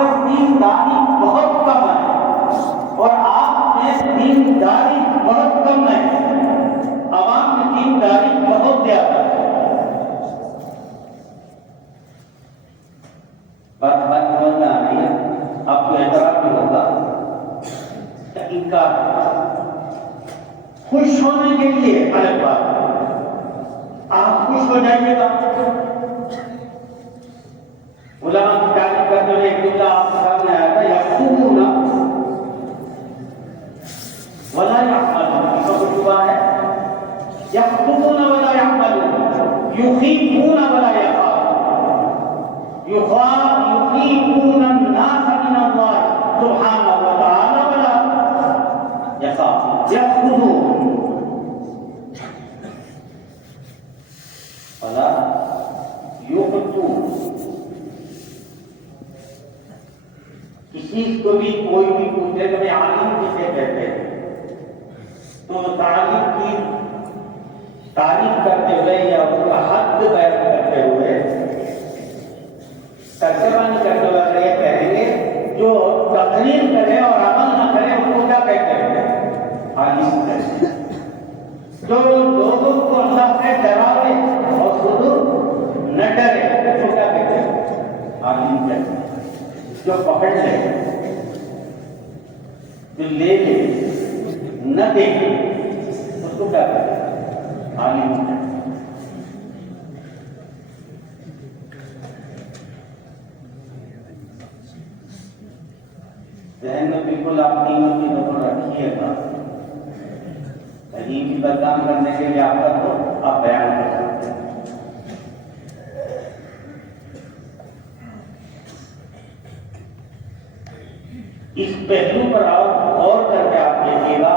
पर दीनदारी बहुत कम है और आप में दीनदारी बहुत कम है, आवाम में दीनदारी बहुत ज्यादा है। बात समझ में आ रही है? आपको एतराज भी होगा, इनकार खुश होने के लिए अलग बात, आप खुश हो जाइएगा। उलमा की तारीफ करते हुए एक जुमला आपके सामने आया था, यख्तुबूना वला यअमलून, इसका कुछ हुआ है, यख्तुबूना वला यअमलून, युखीफूना वला यखाफून, युखीफूना अन्नास मिनल्लाह सुब्हानहु व तआला वला यखाफून, यख्तुबून वला युखतून। किसी को भी कोई भी पूछे तो मैं आलिम किसे कहते हैं, तो तालिम की तारीफ करते हुए या उसका हद बयान करते हुए, तर्जमा नहीं करते हुए अगर ये कहेंगे जो तकरीर करे और अमल न करे उसको क्या कहते हैं? आलिम कहते हैं। जो लोगों को अल्लाह से डरावे और खुद न डरे उसको क्या कहते हैं? आलिम कहते हैं। जो पकड़ ले, जो ले ले, न देखे उसको क्या कहते हैं? आलिम कहते हैं। जहन में बिल्कुल आप तीनों चीजों को रखिएगा। कहीं भी बदनाम करने के लिए आपका तो आप बयान कर सकते हैं। इस पहलू पर और करके आप देखिएगा,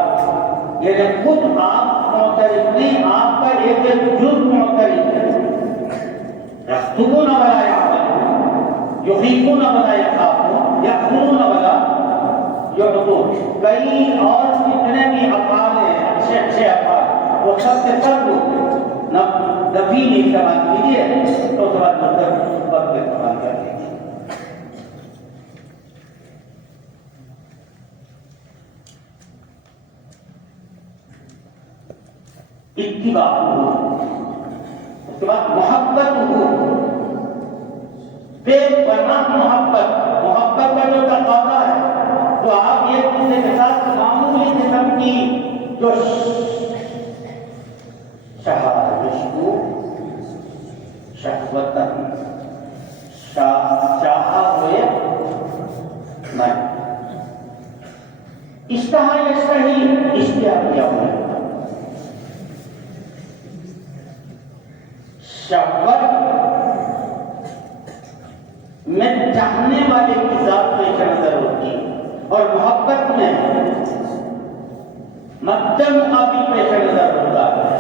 ये खुद आप मोतरिफ नहीं, आपका एक जुज़ मोतरिफ है। यख्तुबूना वला यअमलून, युखीफूना वला यखाफून, यख्तुबूना वला युखतून। कई और जितने भी अफ़आल हैं, अच्छे अच्छे अफ़आल, वो सब के सब नफी नहीं इस्तेमाल कीजिए तो उसके बाद मतलब इस्तेमाल कर लीजिए। इत्तिबा हो, उसके बाद मोहब्बत हो, बेपनाह मोहब्बत, मोहब्बत का जो तकाज़ा है, तो आप एक दूसरे के साथ मामूली किस्म की जो शहवतन चाहा हुए नहीं, इश्तहा यश्तही इश्तिहा किया हुआ है। शहवत में चाहने वाले की जात पेश नजर होती है और मोहब्बत में मध्यम मुकाबिल पेश नजर होता है।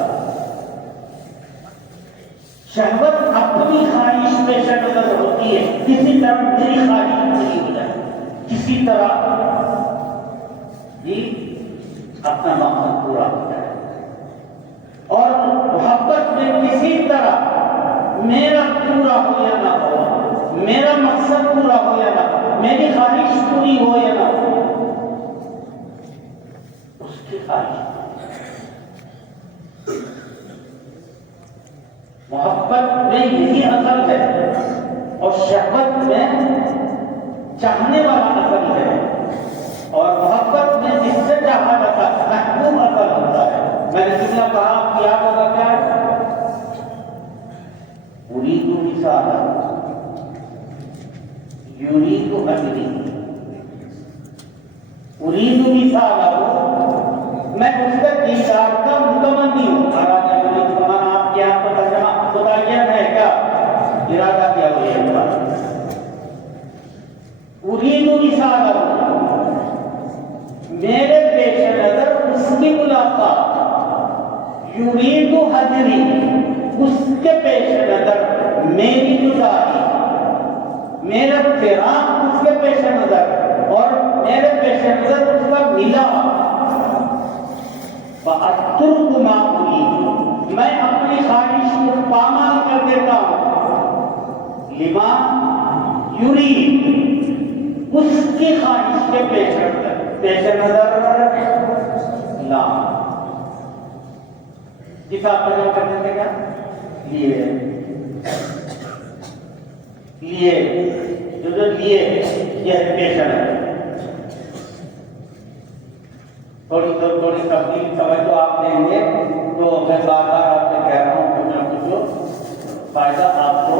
शहवत अपनी ख्वाहिश पेश नजर होती है, किसी तरह मेरी ख्वाहिश पूरी हो जाए, किसी तरह ये अपना मकसद पूरा हो जाए। और मोहब्बत में किसी तरह मेरा पूरा हो या ना हो, मेरा मकसद पूरा हो या ना हो, मेरी ख्वाहिश पूरी हो या ना हो, उसकी ख्वाहिश। मोहब्बत में यही असल है और शहवत में चाहने वाला असल है, और मोहब्बत में जिससे चाहा जाता है महबूब असल होता है। मैंने जितना कहा कि याद होगा क्या है, उरीदु रिसाला युरीदु अजरी, उरीदु रिसाला, मैं उसका दीदार का मुतमन्नी हूँ। आप क्या तर्जमा बताइए है क्या इरादा क्या हुआ है? उरीदु रिसाला, मेरे पेश नजर उसकी मुलाकात, युरीदु हजरी, उसके पेश नजर मेरी जुदाई, मेरा फिराक उसके पेश नजर और मेरे पेश नजर उसका मिला। अतुर्क मामूली, मैं अपनी ख्वाहिश को पामाल कर देता हूँ। लिमा युरीद, उसकी ख्वाहिश के पेश नजर ना किताब तर्जुमा करने से क्या लिए जो लिए यह पेशन है। थोड़ी तब्दील समझ तो आप देंगे तो मैं बार बार आपसे कह रहा हूँ कुछ न कुछ फायदा आपको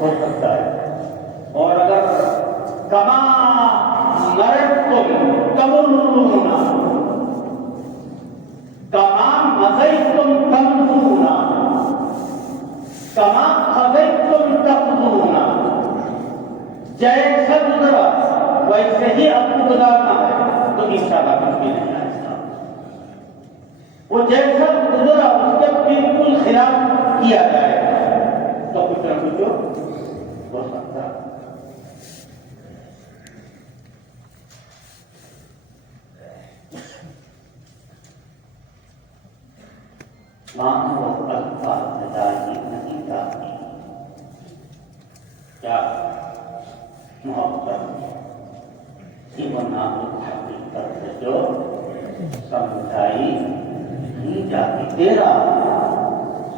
हो सकता है। और अगर कमा मरतुम तमुन्नुना कमा मज़ैतुम तमदूना कमा खज़ैतुम तक़दूना, जैसा गुजरा वैसे ही आपको गुजारना है तो इंशाअल्लाह कुछ भी नहीं आएगा। वो जैसा गुजरा उसके बिल्कुल खिलाफ किया जाएगा तो कुछ न कुछ हो सकता है। मानव अल्फाज नहीं जाती क्या मोहब्बत जीवन हकीकत जो समझाई नहीं जाती। तेरा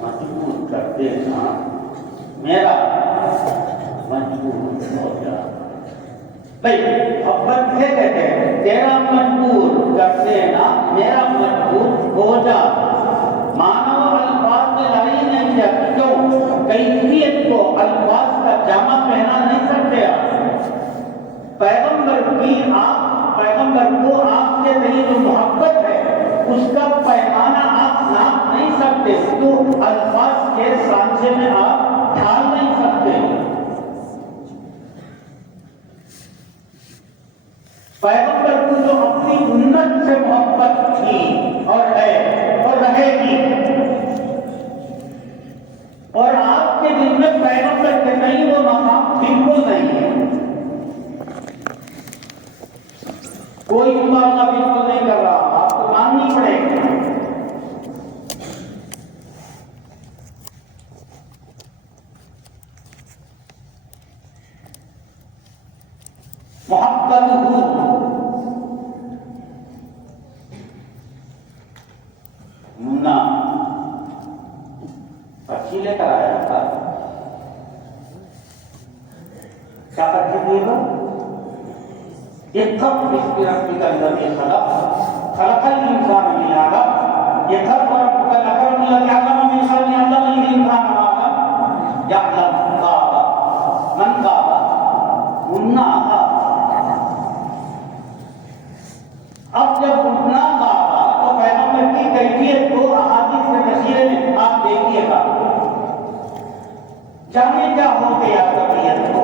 मजबूर कर देना मेरा मजबूर हो जा। भाई मोहब्बत से कहते हैं तेरा मजबूर कर देना मेरा मजबूर हो जा। मानव अल्फाज में लाई नहीं जाती। क्यों? कैफियत को अल्फाज का जामा पहना नहीं सकते आप। पैगंबर को आपसे मेरी जो मोहब्बत है उसका पैमाना आप नाप नहीं सकते, तो अल्फाज के सांचे में आप ढाल नहीं सकते। पैगंबर को जो अपनी उम्मत से मोहब्बत थी और है और रहेगी, और आपके दिल में पैगंबर के नहीं वो मकाम बिल्कुल नहीं है। कोई मुकाबला बिल्कुल नहीं कर रहा, आपको माननी पड़ेगी। मोहब्बत मुन्ना पर्ची लेकर आया था। क्या पर्ची दी हो? एक खप इसकी रस्ती का अंदर ये खलकल इंसान मिलागा ये खप और का लकर मिला आलम में इंसान ने अल्लाह में इंसान मांगा या अल्लाह मन का मुन्ना का। अब जब मुन्ना का तो पैगंबर की कैफियत को अहादीस में तशरीह में आप देखिएगा। जाने क्या हो गया तबीयत को,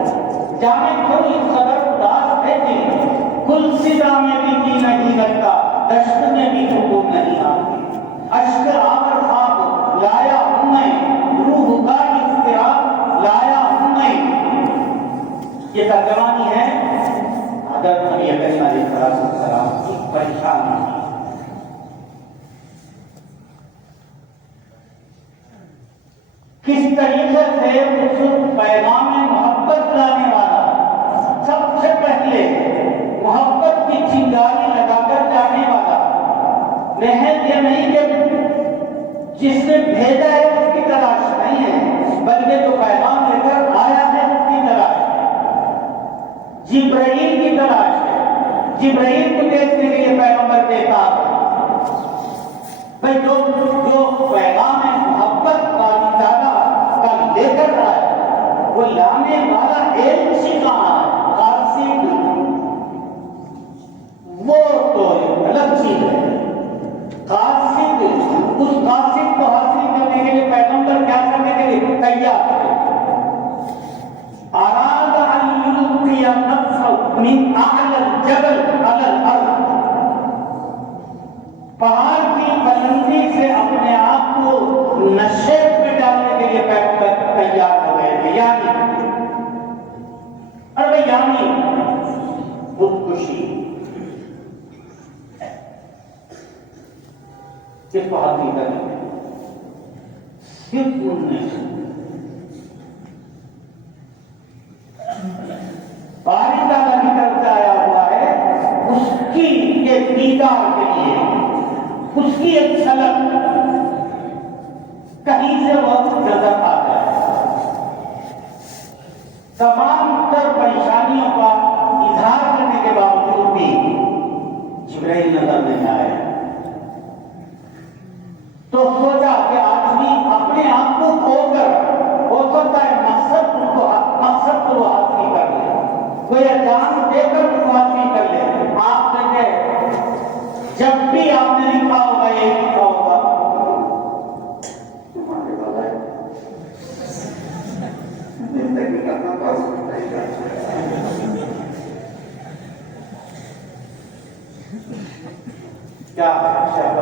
जाने क्यों इस कदर उदास है कि गुलसिदा में भी जी नहीं लगता, दश्त में भी सुकून नहीं आती। अश्क आवर खाब लाया हूं मैं, रूह का इस्तिराब लाया हूं मैं। ये तर्जमानी है हज़रत नबी करीम अलैहिस्सलाम की परेशानी। किस तरीके से उस पैगाम में मोहब्बत लाने वाला सबसे पहले मोहब्बत की चिंगारी लगाकर जाने वाला, महज यह नहीं कि जिसने भेजा है उसकी तलाश नहीं है, बल्कि जो पैगाम लेकर आया है उसकी तलाश है। जिब्राइल की तलाश है। जिब्राइल को देखने के लिए पैगंबर बेताब है। भाई जो पैगाम है मोहब्बत का लेकर आया, वो लाने वाला एलची कहां है? कासिद, वो तो अलग चीज है। कासिद, उस कासिद को हासिल करने के लिए पैगंबर क्या करने के लिए तैयार है? अराद अन युल्किया नफ्सहु मिन अअला जबल अलल अर्द, पहाड़ की बुलंदी से अपने आप को नशे में डालने के लिए पैगंबर तैयार हो गए थे। यानी खुदकुशी किसको हासिल करने? सिर्फ उनने बारिश की तरफ से आया दीदार के लिए उसकी एक झलक कहीं से वह नजर आ जाए। तमाम तर परेशानियों का इजहार करने के बावजूद भी जिब्राइल नजर नहीं आए। तो सोचा कि आदमी अपने आप को खोकर हो सकता है मकसद तो वो हासिल कर ले, कोई जान देकर उसको हासिल कर ले। आपने जब भी आपने लिखा होगा ये लिखा होगा जिंदगी का क्या शब्द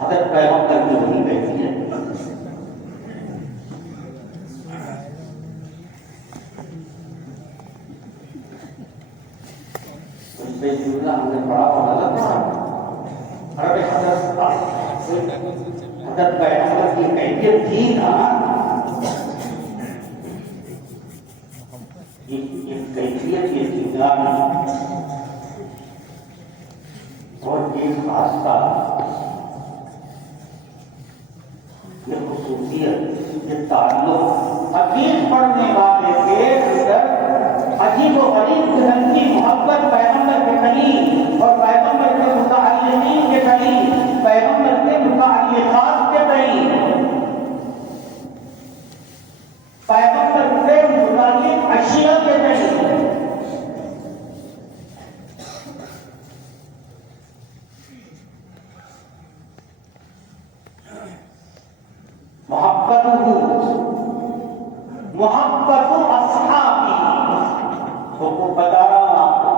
अगर पैगंबर की वही बैठी है उससे जुड़ना हमने पढ़ा होगा अरे अगर पैगंबर की कैफियत थी ना, कैफियत ये थी और ये खास था, ये खुसूसियत, ये ताल्लुक हदीस पढ़ने वाले के अंदर अजीब व गरीब किस्म की मोहब्बत पैगंबर के करीब और पैगंबर के मुताअल्लिकीन के करीब, पैगंबर के मुताअल्लिकात के करीब, पैगंबर से मुताल्लिक अशिया के करीब मोहब्बत अस्हाबी को बता रहा हूं आपको।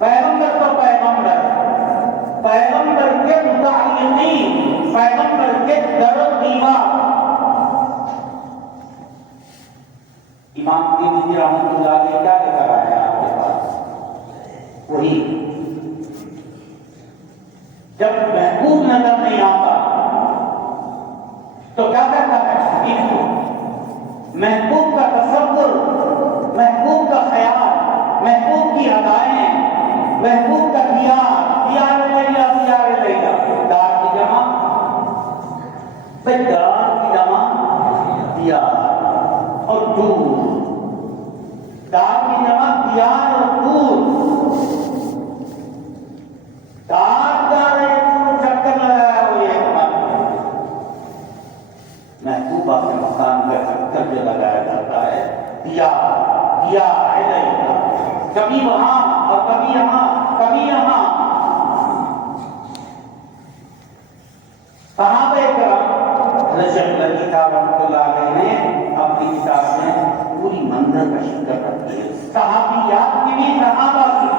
पैगंबर तो पैगंबर, पैगंबर के मुताअल्लिकीन, पैगंबर के दर दीवार। इमाम तिरमिज़ी रहमतुल्लाह अलैह क्या लेकर आया आपके पास? वही जब महबूब नजर नहीं आता तो क्या करता है? महबूब का तसव्वुर, महबूब का ख्याल, महबूब की अदाएं, महबूब का दियार लैला, दार की जमा, दार की जमा दियार और दूर, दार की जमा दियार और दूर, चक्कर लगाया हो ये महबूब अपने मकान का चक्कर जो लगाया जाता है, दिया दिया है नहीं, कभी वहां और कभी यहां, कभी यहां। सहाबा किराम ने अपनी किताब में पूरी मंजर का जिक्र रखी है। सहाबियात की भी, सहाबा की,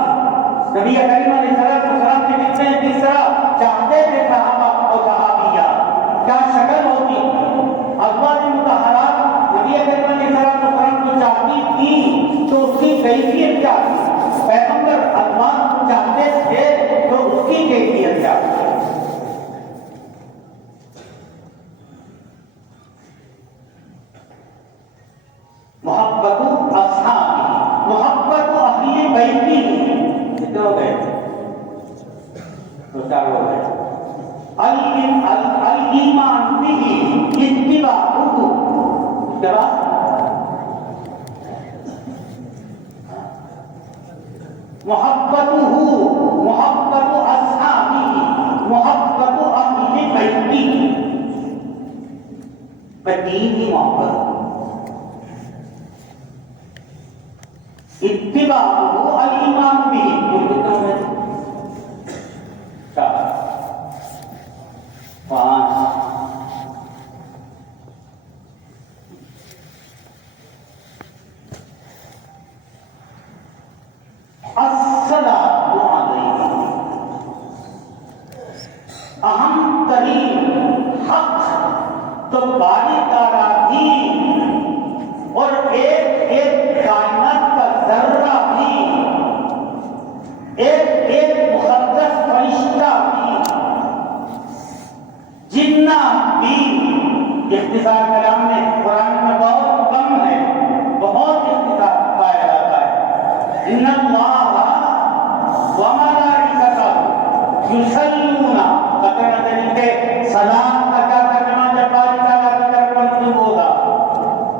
नबी करीम अलैहिस्सलाम के जितने जिस तरह चाहते थे सहाबा और सहाबिया, क्या शक्ल होती, अज़वाज मुतहहरात नबी करीम अलैहिस्सलाम को चाहती थी तो उसकी कैफियत क्या थी? पैगंबर अज़वाज को चाहते थे तो उसकी कैफियत क्या थी? मोहब्बतु अस्हाबी, मोहब्बतु अहले बैती, कितने हो गए? तो चार हो गए। अल-ईमान बिही इत्तिबाउहु, क्या बात? मोहब्बतुहु, मोहब्बतु अस्हाबी, मोहब्बतु अहले बैती, दीन की मोहब्बत, इत्तिबाउहु अल-ईमान बिही, कितना हो गए? चार, पांच, अस्सलातु अलैहि, अहम तरीन हक तो बारी तारा भी जितना भी इख्तिसार कलाम में कुरान में बहुत कम है, बहुत इख्तिसार पाया जाता है। इन्नल्लाह व मलाइकतहु युसल्लूना, कहते तरीके सलाम का क्या तर्जुमा जब बारी ताला की तरफ मंसूब होगा,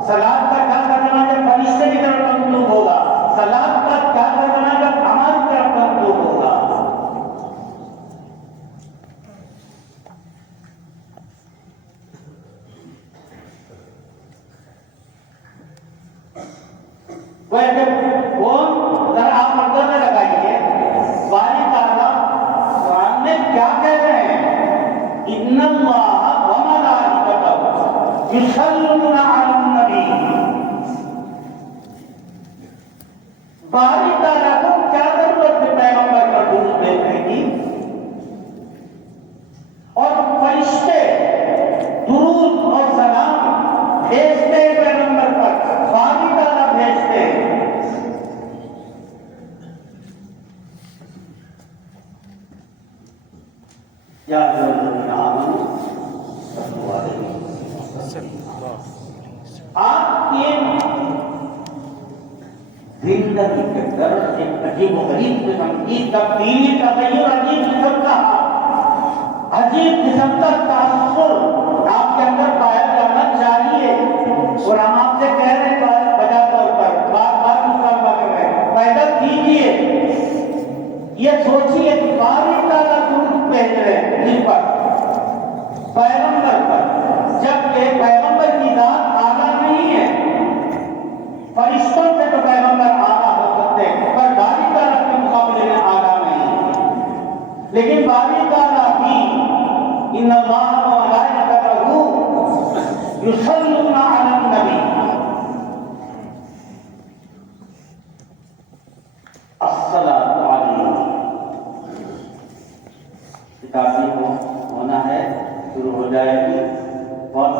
सलाम का क्या तर्जुमा जब फरिश्ते की तरफ मंसूब होगा, सलाम का क्या तर्जुमा जब हमारी तरफ मंसूब होगा। वह वो जरा आप मर्दों में लगाइए, बारी ताला कुरान में क्या कह रहे हैं? इन्नल्लाह व मलाइकतहु युसल्लूना अलन नबी। बारी ताला को क्या जरूरत है पैगंबर पर दुरूद भेजने की? और फरिश्ते दुरूद और सलाम भेजते हैं पैगंबर पर, बारी ताला भेजते हैं। या आपकी जिंदगी के अंदर एक अजीब गरीब किस्म की तब्दीली, तगय्युर, अजीब किस्म का तासुर आपके अंदर पाया जाना चाहिए। और हम आपसे कह रहे हैं बजा तौर पर बार बार मुकाबला कर रहे हैं, पैदा कीजिए, ये सोचिए कि बारी ताला दुरूद भेज रहे हैं जिन पर, पैगंबर पर, जबकि पैगंबर की जात आला नहीं है। फरिश्तों से तो पैगंबर आला हो सकते हैं, पर बारी ताला के मुकाबले में आला नहीं है। लेकिन बारी ताला भी इन्नल्लाह व मलाइकतहु युसल्लूना अलन नबी, अस्सलातु अलैहि। किताबी को होना है, शुरू हो जाएगी और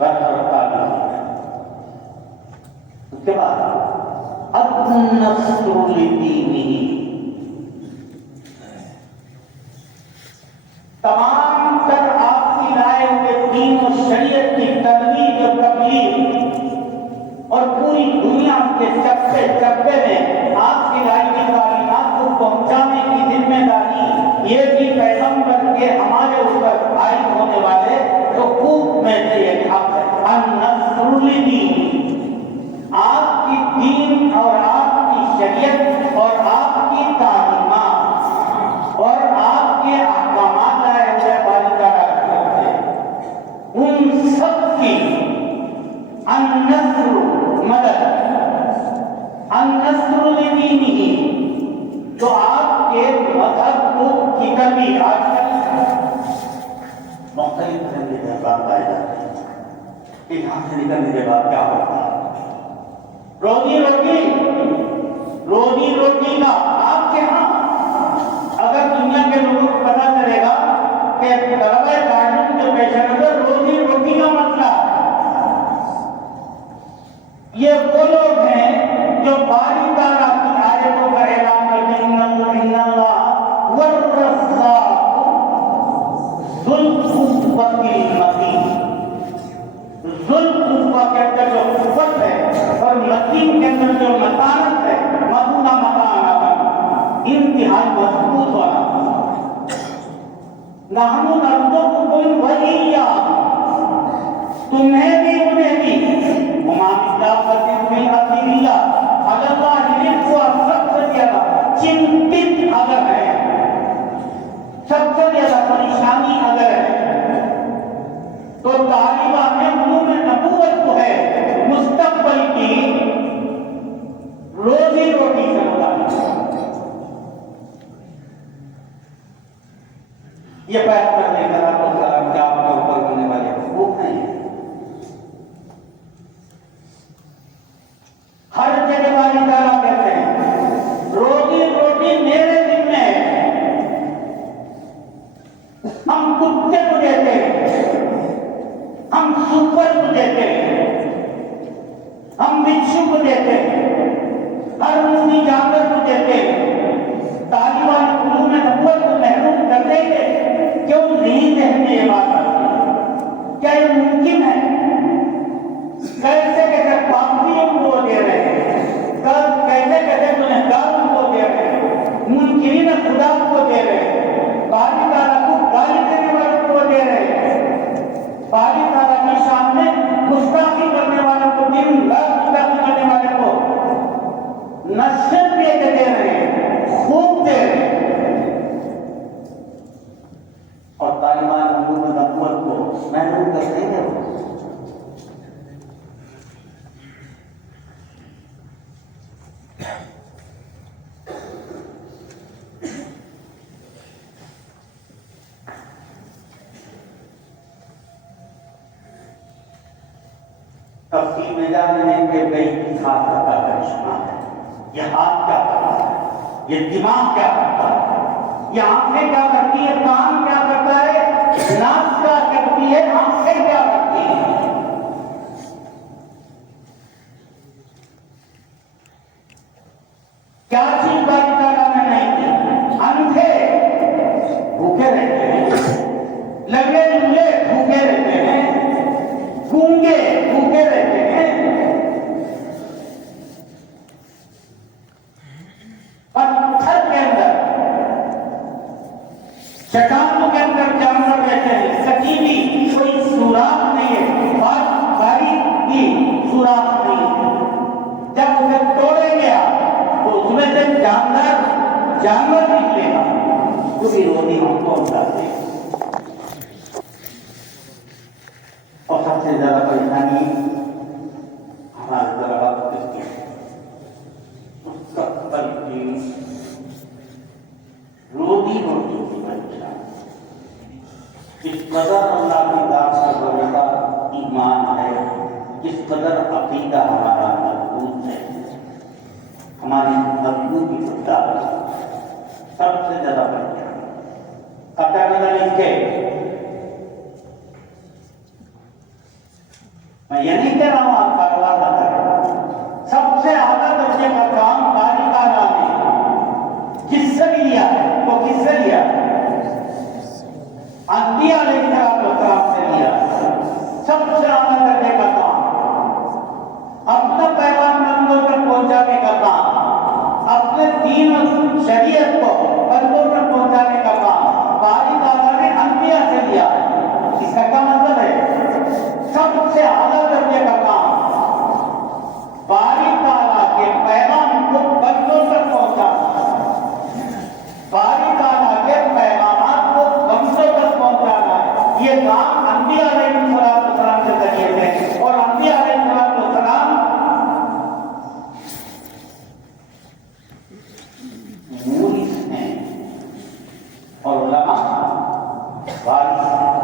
बरकरार है। उसके बाद अन-नस्रु लिदीनिही, तमाम तर आपकी लाए हुए दीन और शरीयत की तजवीज और तबलीग और पूरी दुनिया के चप्पे चप्पे में आपकी लाई की तालीमात को पहुंचाने की जिम्मेदारी ये भी पैगंबर के हमारे ऊपर आयद होने वाले हुकूक में से एक हक है। अन-नस्रु लिदीनिही, आपकी दीन और आपकी शरीयत और आपकी तालीमात और आपके अहकामात लाए हुए बालिका राष्ट्र, उन सब की अन-नस्रु मदद, अन-नस्रु लिदीनिही, तो आपके मजहब को किधर भी आजकल मुख्तलिफ किस्म के जज्बात पाए जाते हैं कि यहाँ से निकलने के बाद क्या होता है। रोजी रोटी का आपके यहाँ अगर दुनिया के लोगों को पता चलेगा कि तलबे कानून के पेश नजर रोजी रोटी का मसला है, ये वो लोग हैं जो बारी ताला की आयतों का ऐलान करते हैं, इन्नल्लाह वर-रज़्ज़ाक़ु ज़ुल क़ुव्वतिल मतीन। ज़ुल क़ुव्वा के अंदर जो कुव्वत है और मतीन के अंदर जो मतानत है, मदूना मतानत, इंतहाई मजबूत होना। नहनु नर्ज़ुक़ुकुम व इय्याहुम, तुम्हें भी उन्हें भी, वमा मिन दाब्बतिन फिल अर्ज़ि इल्ला अलाल्लाहि रिज़्क़ुहा, सबसे ज्यादा चिंतित अगर है, सबसे ज्यादा परेशानी अगर है, तो तालिबा में उलूम नबूवत को है मुस्तक़बिल की रोजी रोटी से मुताबिक। ये पैगंबर लेकर आपको जिम्मेदारी लेंगे भाई हाथ का करिश्मा है, ये हाथ क्या करता है, ये दिमाग क्या करता है, ये आंखें क्या करती है, कान क्या करता है, नाक क्या करती है, आंखें क्या करती है। क्या चीज बारी ताला में नहीं थी? अंधे भूखे रहते हैं, लगे लूले भूखे रहते हैं, गूंगे भूखे रहते हैं, पत्थर के अंदर चट्टानों के अंदर जानवर रहते हैं, सकीनी कोई सुराख नहीं है, बारीक की सुराख नहीं है। जब उसे तोड़ेंगे आप तो उसमें से जानवर निकलेगा, तो विरोधी हमको बताते हैं। और सबसे ज्यादा परेशानी हमारे तरह किसकी, उसका रोजी रोटी की परीक्षा। किस कदर अल्लाह की दात करने का ईमान है, किस कदर अकीदा हमारा मजबूत है, हमारी मजबूती खुदा सबसे ज्यादा परीक्षा। मैं ये नहीं कह रहा हूं आप कारोबार न करें, सबसे आला दर्जे का काम कारीगरा ने किससे लिया है, वो किससे लिया, अंबिया अलैहिस्सलाम से लिया। सबसे आला दर्जे का काम, अपना पैगाम बंदों तक पहुंचाने का काम, अपने दीन और शरीयत को बंदों तक पहुंचाने का काम कारीगरा ने अंबिया से लिया है। इसका क्या मतलब है, सबसे आला दर्जे का काम बारी ताला के पैगाम को बंदों तक पहुंचाना, बारी ताला के पैगाम को बंदों तक पहुंचाना है। ये काम अंबिया अलैहिस्सलाम के जरिए थे। और अंबिया अलैहिस्सलाम मूरिस हैं और उलमा वारिस हैं।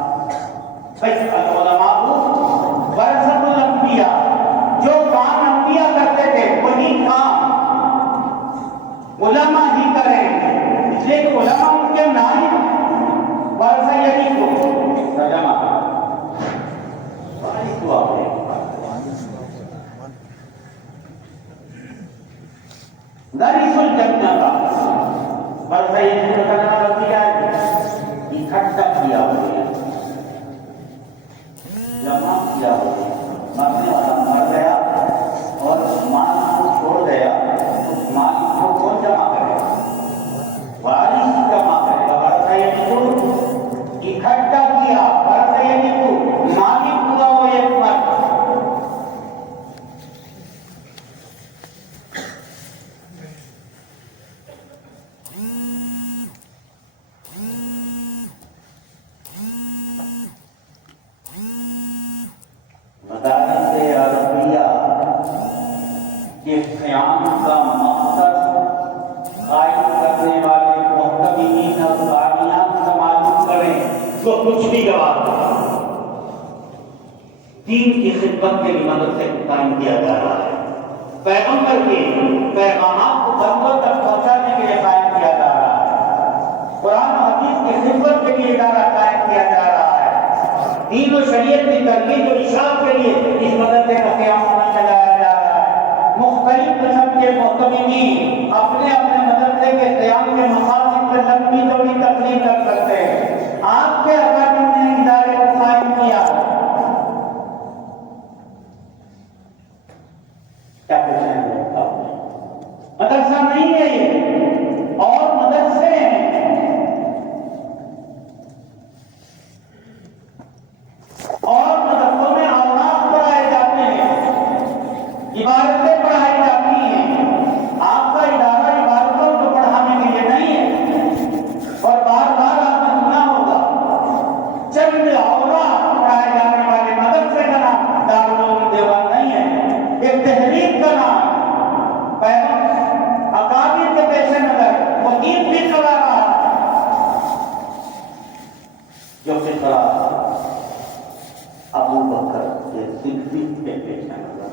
वरसतुल अंबिया, जो काम अंबिया करते थे वही काम उलमा ही करेंगे। इसलिए कि उलमा उनके नाम वरसा यही को तर्जुमा वारिस हुआ है। नरिसुल जन्नत वरसा यही को तर्जुमा किया है, इकट्ठा किया हुआ है, जमा किया हुआ। मरने वाला मर गया और माल को छोड़ गया, उस माल को कौन जमा करेगा, वारिस जमा करेगा। इकट्ठा किया, मालिक हुआ वो एक मर्द। के क़याम का मकसद कायम करने वाले मुहतमीन और कामियाब से मालूम करें, वो कुछ भी जवाब दीन की खिदमत के लिए मदद से कायम किया जा रहा है। पैगंबर के पैगामात को बंदों तक पहुंचाने के लिए कायम किया जा रहा है। कुरान और हदीस की खिदमत के लिए इदारा कायम किया जा रहा है। दीन और शरीयत की तरकीब और इशाअत के लिए इस मदरसे का क़याम चलाया जा रहा है। मुख्तलिफ किस्म के मुहतमीन अपने अपने मदरसे के क़याम के मकासद पर लंबी चौड़ी तकलीफ कर सकते हैं। आपके अकादमी ने इदारे को कायम किया, क्या कुछ है, मदरसा नहीं है ये, और मदरसे हैं। और मदरसों में औलाद पढ़ाए जाते हैं, इबादतें पढ़ाई जाती हैं। आपका इदारा इबादतों को पढ़ाने के लिए नहीं है। और बार बार आपने सुना होगा, चंद औलाद पढ़ाए जाने वाले मदरसे का नाम दारुल उलूम देवबंद नहीं है। एक तहरीक का नाम पैगंबर अकाबिर के पेश नजर वो दीन भी चला रहा है, जो कि अबू बकर के सिद्दीक के पेश नजर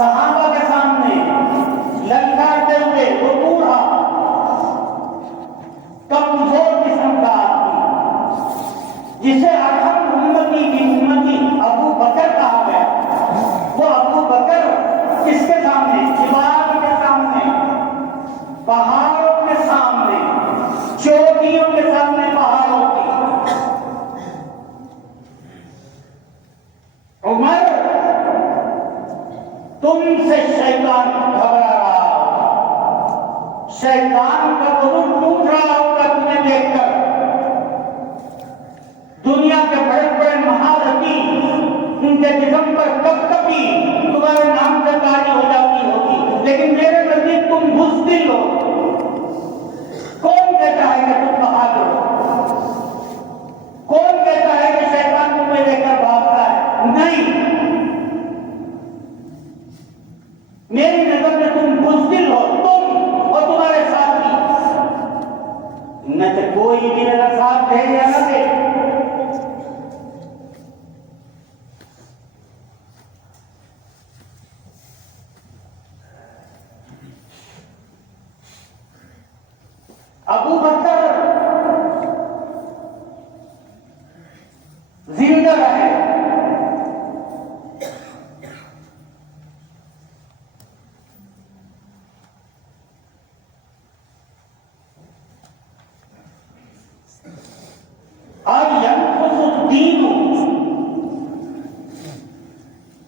सहाबा के सामने ललकारते हुए वो बूढ़ा कमजोर किस्म का आदमी जिसे अहम उम्मती की उम्मती अबू बकर कहा गया, वो अबू बकर किसके सामने? जिबाल के सामने, पहाड़ों के सामने, चोटियों के सामने, पहाड़ों की। उमर, तुमसे शैतान घबरा रहा होगा, शैतान का रुख टूट रहा होगा तुम्हें देखकर। दुनिया के बड़े बड़े महारथी, उनके जिस्म पर कपकपी तुम्हारे नाम से तारी हो जाती होगी, लेकिन मेरे नजदीक तुम बुज़दिल हो। कौन कहता है कि तुम बहादुर हो? कौन कहता है कि शैतान तुम्हें देखकर भागता है? नहीं, मेरी नजर में तुम बुज़दिल हो, तुम और तुम्हारे साथी। न तो कोई भी मेरा साथ दे या न दे, अबू बकर जिंदा रहे। और यंकुसुद्दीन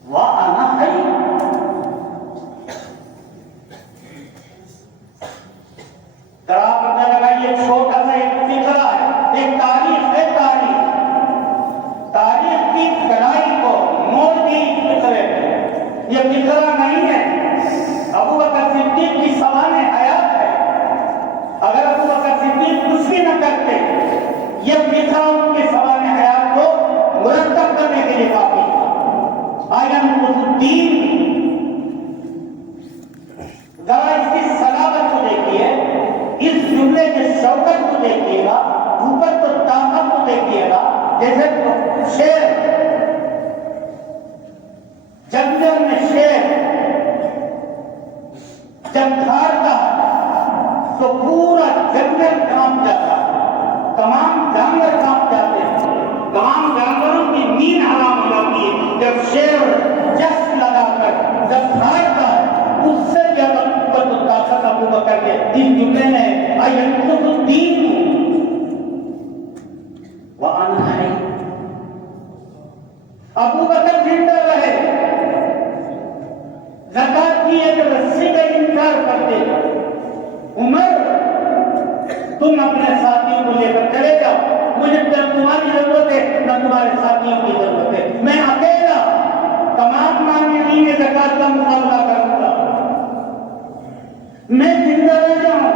व अना हई, पता लगा ये छोटा सा एक फिकरा है, एक तारीख है। तारीख की कढ़ाई को मोड़ दी फिक्रे। ये फिकरा नहीं है, अबू बकर सिद्दीक की सवाने हयात है। अगर अबू बकर सिद्दीक कुछ भी न करते, ये फिकरा उनके सवाने हयात को मुरतब करने के लिए काफी था। आयन जरा इसकी सलामत को देखिए, इस जुमले के शौकत को देखिएगा, ऊपर तो ताकत को देखिएगा। जैसे शेर, जंगल में शेर जब धारता तो पूरा जंगल कांप जाता, तमाम जानवर कांप जाते हैं, तमाम जानवरों की नींद हराम हो जाती है। जब शेर जस लगाकर जब धारता है, उससे ज्यादा ऊपर तो ताकत अबू बकर के इस जुमले में अय्युद्दीन व अना हई। अबू बकर जिंदा रहे, ज़कात की एक रस्सी का इनकार करते। उमर, तुम अपने साथियों को लेकर चले जाओ, मुझे न तुम्हारी जरूरत है न तुम्हारे साथियों की जरूरत है। मैं अकेला तमाम मांगने ज़कात का मुकाबला करूंगा, मैं जिंदा रह जाऊं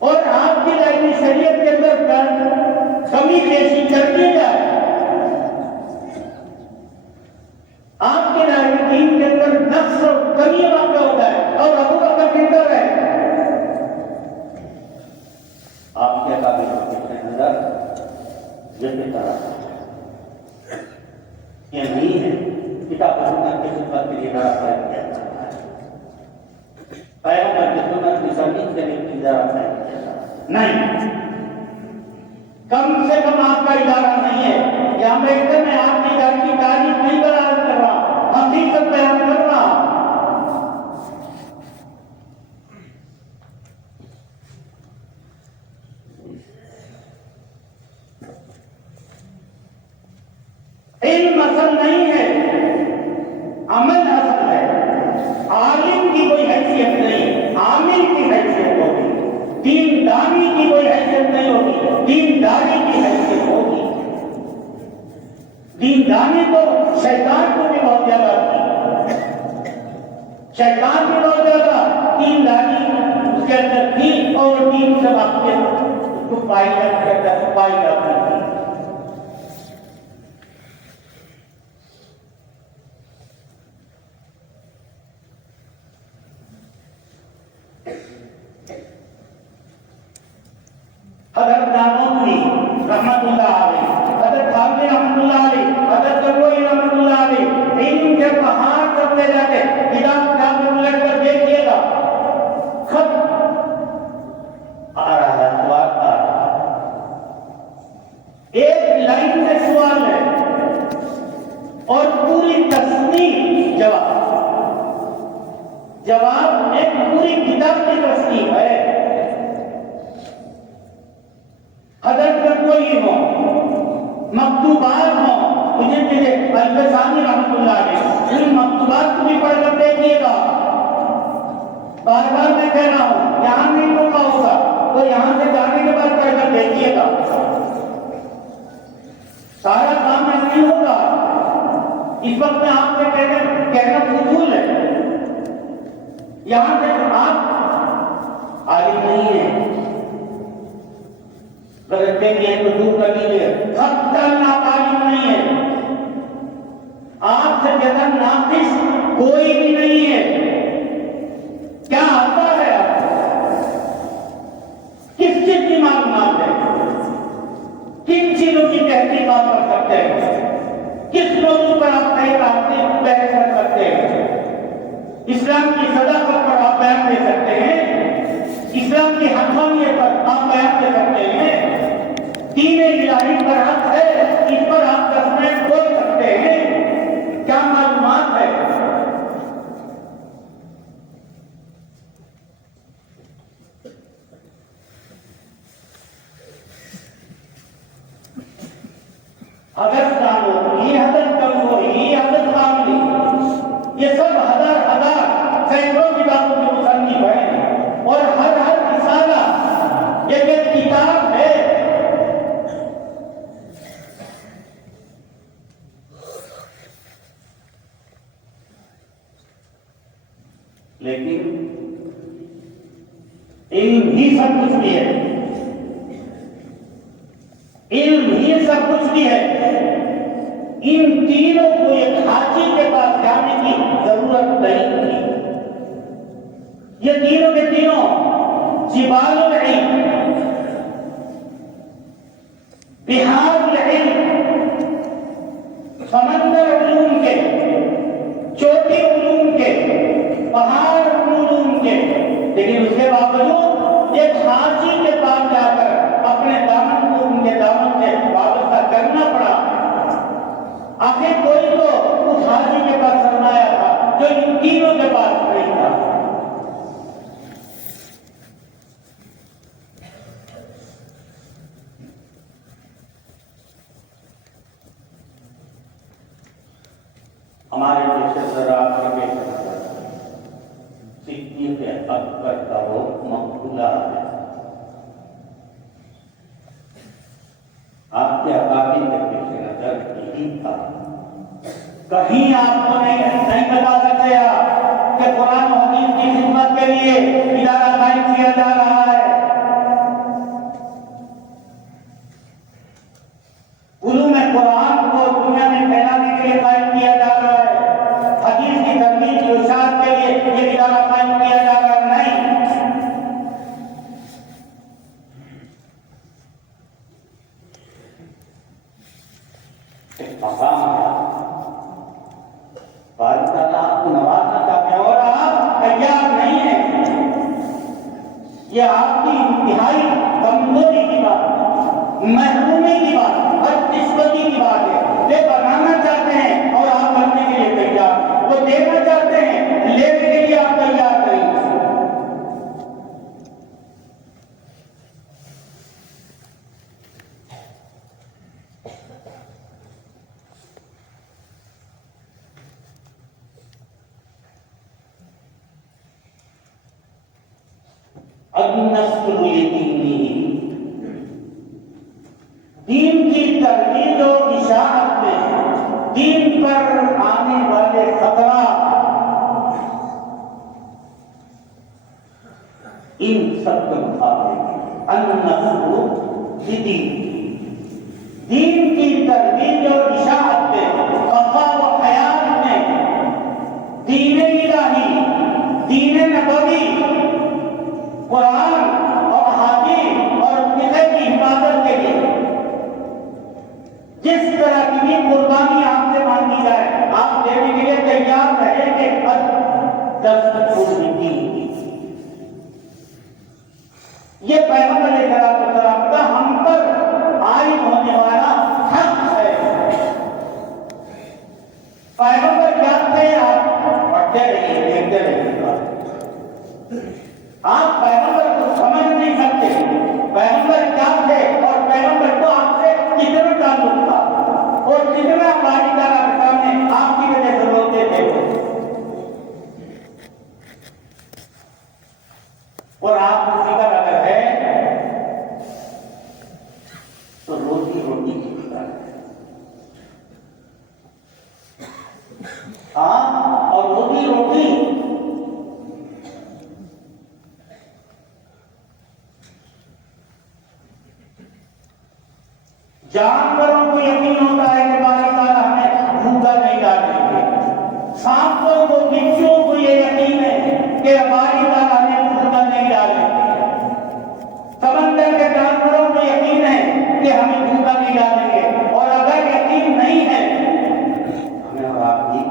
और आपकी लाइनी शरीयत के अंदर कमी पेशी कर दी जाए, आपके लाइनी दीन के अंदर नक्स और कमी वाक़ हो जाए और अबू बकर जिंदा रहे, आप क्या काबिल होते अंदर ये तरह ये नहीं है। किताब सुन्नत की खिदमत के लिए बड़ा प्रयास किया जाता है, पैगंबर की सुन्नत की तबलीग के लिए इजारा नहीं, कम से कम आपका इजारा नहीं है। या अमेरिका में आपकी घर की तारीफ नहीं बयान कर रहा, हकीकत बयान कर रहा। इल्म असल नहीं है, अमल असल है। आलिम की कोई हैसियत नहीं, आमिल की हैसियत होगी। दीनदारी की कोई हैसियत नहीं होगी, दीनदारी की हैसियत होगी। दीनदारी तो शैतान को भी बहुत ज्यादा थी, शैतान भी बहुत ज्यादा दीनदारी उसके अंदर थी और दीन से वाकिफ उसको पाई जाती थी। हज़रत नानूनी रहमतुल्लाह अलैह, हज़रत खामिदी रहमतुल्लाह अलैह, हज़रत गंगोई रहमतुल्लाह अलैह, इल्म के पहाड़ तक ले जाते, किताब में उलट कर देखिएगा, खत आ रहा है, सवाल आ रहा है, एक लाइन में सवाल है और पूरी तस्नीफ जवाब एक पूरी किताब की तस्नीफ है। हजरत का कोई हो, मकतूबात हो, मुझे अल्फसानी रहमतुल्लाह अलैह इन मकतूबात को भी पढ़कर देखिएगा। बार बार मैं कह रहा हूं, यहां नहीं मौका होगा तो यहां से जाने के बाद पढ़कर देखिएगा। सारा काम नहीं होगा, इस वक्त में आपसे कहना फजूल है। यहां से आप आलिम नहीं है, गलत कहेंगे तो दूर कर लीजिए, आप आलिम नहीं है, आपसे ज्यादा नाकिस कोई भी नहीं है। क्या आता है आपको? किस चीज की मालूमात है? किन चीजों की तहकीक आप कर सकते हैं? किस मौजूद पर आप नई रास्ते बहस कर सकते हैं? इस्लाम की सदाकत पर आप बयान दे सकते हैं, इस्लाम की हक़ानियत पर आप बयान दे सकते हैं, दीन इलाही पर हक है, इस पर आप तस्वीर बोल सकते हैं। क्या मालूमात है? हदत कानूनी, हदत कमजोरी, हदत कामली, ये सब हजार सैकड़ों किताबों के मुसन्निफ हैं और हर रिसाला एक किताब है। लेकिन इल्म ही सब कुछ भी है, इल्म ही सब कुछ भी है। इन तीनों को एक हाजी के पास जाने की जरूरत नहीं थी। ये तीनों के तीनों जिबालुल इल्म, बिहारुल इल्म, समंदर उलूम के, चोटी उलूम के, पहाड़ उलूम के, लेकिन उसके बावजूद एक हाजी के पास जाकर अपने दामन को उनके दामन से वाबस्ता करना पड़ा। आखिर कोई तो उस हाजी के पास सरमाया था जो इन तीनों के पास नहीं था। हमारे देश से जरा सिद्दीक़ अकबर का वो मकबूला है। आपके अकाबिर के पीछे नजर यही था। कहीं आपको नहीं बता सकते आप कि कुरान और हदीस की खिदमत के लिए इदारा कायम किया जा रहा है। उलूम कुरान को दुनिया में फैलाने के लिए कायम किया जा रहा है। हदीस की तकमील की इरशाद के लिए ये इदारा कायम किया जा रहा है। नहीं, मकाम आपको नवाजना चाहते हैं और आप तैयार नहीं है। यह आपकी इंतहाई कमजोरी की बात, महरूमी की बात, बदकिस्मती की बात है। वे बनाना चाहते हैं और आप बनने के लिए तैयार, वो देना चाहते हैं, लेने के लिए आप तैयार नहीं। दीन की तरकीब और इशाअत में दीन पर आने वाले खतरा, इन सब के मुकाबले दीन की तरकीब और इशाअत में, वफा व हयात में, दीन इलाही, दीन नबवी, कुरान और हदीस और किले की हिफाजत के लिए जिस तरह की भी कुर्बानी आपसे मांगी जाए, आप देने के है 10 ये पैगंबर अलैहिस्सलाम का हम पर आयद होने वाला हक है। पैगंबर क्या थे? आप पढ़ते रहिए, देखते रहिएगा। आप पैगंबर को समझ नहीं सकते पैगंबर क्या थे और पैगंबर को आपसे कितना ताल्लुक था और कितना हमारी तरह के सामने आपकी वजह से रोते थे और आप फिक्र अगर है तो रोटी रोटी की फिक्र है। हाँ, और रोटी रोटी जानवरों को यकीन होता है कि बारी ताला हमें भूखा नहीं डालेंगे। सांपों को, बिच्छुओं को ये यकीन है कि बारी ताला हमें भूखा नहीं डालेंगे। समंदर के जानवरों को यकीन है कि हमें भूखा नहीं डालेंगे। और अगर यकीन नहीं है हमें और आपकी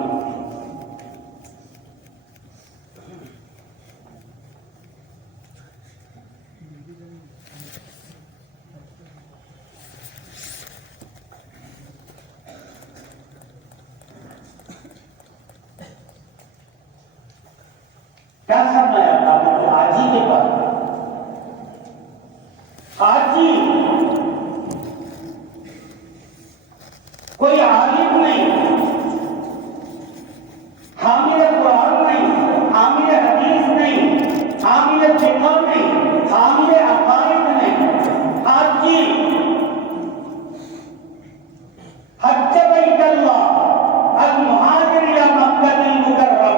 क्या समझाया था हाजी के पास? हाजी कोई आलिम नहीं, हामिल कुरान नहीं, हामिल हदीस नहीं, हामिल फिक़्ह नहीं, हामिल अक़ाइद नहीं। हाजी हज बैतुल्लाह अल मुहाजिर इला मक्का मुकर्रमा,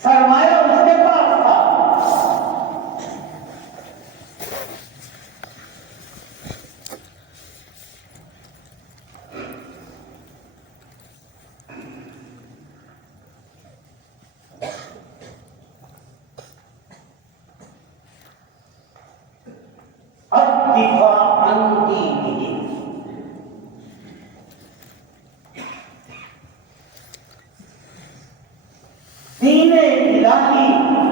सरमाया उसके पास था। अत्तिफा अन दीनिही, दीन इलाही,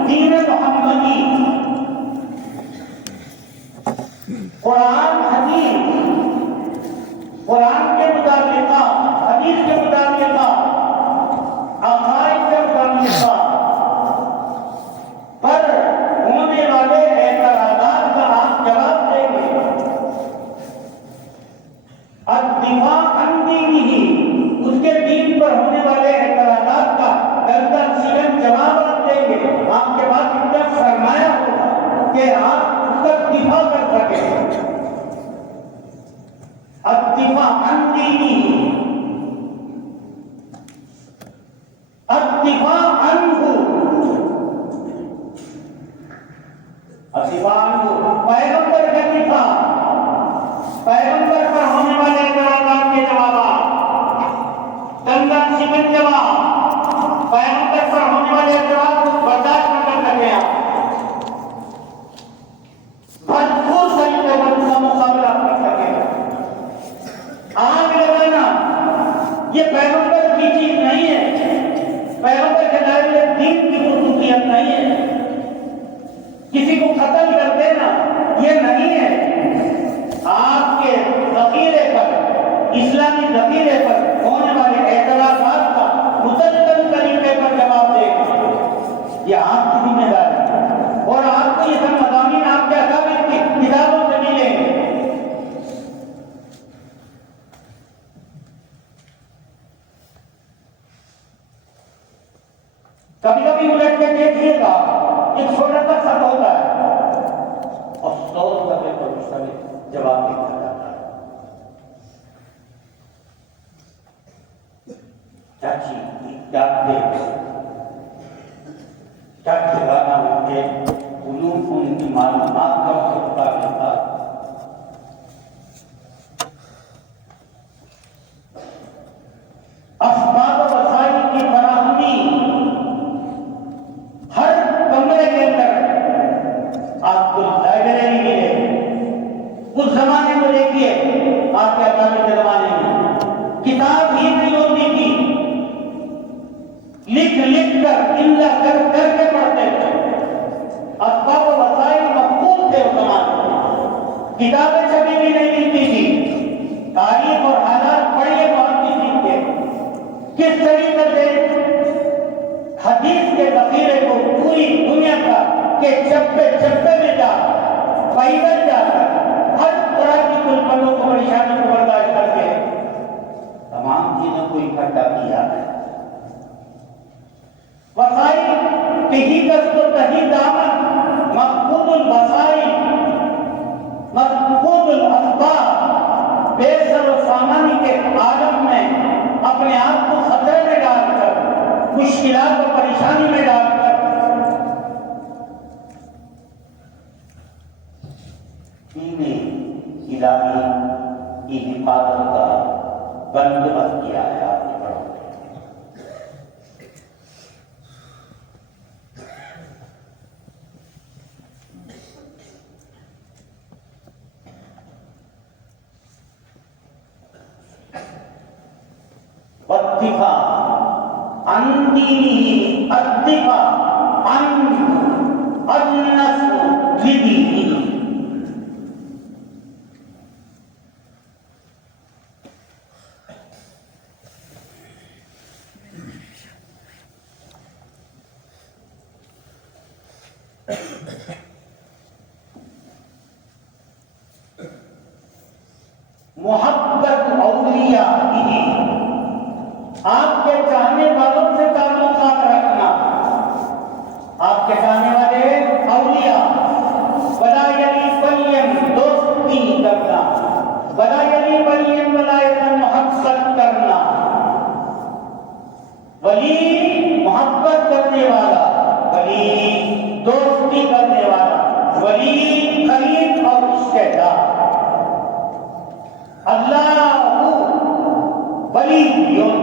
दीन मोहम्मदी, कुरान हदीस, कुरान के मुताबिक, हदीस के मुताबिक, अक़ाइद के मुताबिक पर होने वाले एतराज़ात का आप जवाब देंगे। अत्तिफा अन दीनिही, उसके दीन पर होने वाले एतराज़ात का गर्दन शिकन जवाब आप देंगे। आपके पास इतना सरमाया होगा कि आप उसका दिफा कर सके। अत्तिफा अन दीनिही, अत्तिफा अन्हु, अत्तिफा अन्हु पैगंबर का दिफा, पैगंबर पर होने वाले एतराज़ात के जवाब, गर्दन शिकन जवाब, पैगंबर पर होने वाले एतराज़ को बर्दाश्त न कर सके आप, भरपूर तरीके से उसका मुकाबला कर सके। आग लगाना ये पैगंबर की चीज नहीं है, पैगंबर के लाए हुए दीन की खसूसियत नहीं है। किसी को खत्म कर देना ये नहीं है। आपके ज़ख़ीरे पर, इस्लामी ज़ख़ीरे पर होने वाले एतराज़ात का मुसलसल तरीके पर जवाब देगा, ये आपकी जिम्मेदारी है। और आपको ये सब मज़ामीन आपके अकाबिर की किताबों से मिलेंगे। कभी कभी उलट के देखिएगा, एक छोटा सा शब्द होता है और 100 दफे पर उसका जवाब देता जाता है। किताबें छपी भी नहीं मिलती थी, तारीख और हालात पढ़िए मुहद्दिसीन के, किस तरीके से हदीस के जखीरे को पूरी दुनिया का के चप्पे चप्पे में जाकर, पैदल जाकर, हर तरह की कुलपनों को, परेशानियों को बर्दाश्त करके तमाम चीजों को इकट्ठा किया है। वसाइल कहीं दस्त कहीं दामन, मकबूल वसाइल मकबूल असबाब, बेसर और सामानी के आलम में अपने आप को खतरे में डालकर, मुश्किलात और परेशानी में डालकर दीने इलाही की हिफाजत का बंदोबस्त किया है। आपने पढ़ा वत्तिफा अंदीनी अत्तिफा अन्नस विधि। मोहब्बत औलिया की, आपके चाहने वालों से ताल्लुकात रखना, आपके चाहने वाले औलिया, वलायली वलियन दोस्ती करना, वलायली वलियन वलायतन मोहब्बत करना। वली मोहब्बत करने वाला, वली दोस्ती करने वाला, वली करीब और रिश्तेदार। अल्लाहु वलियुन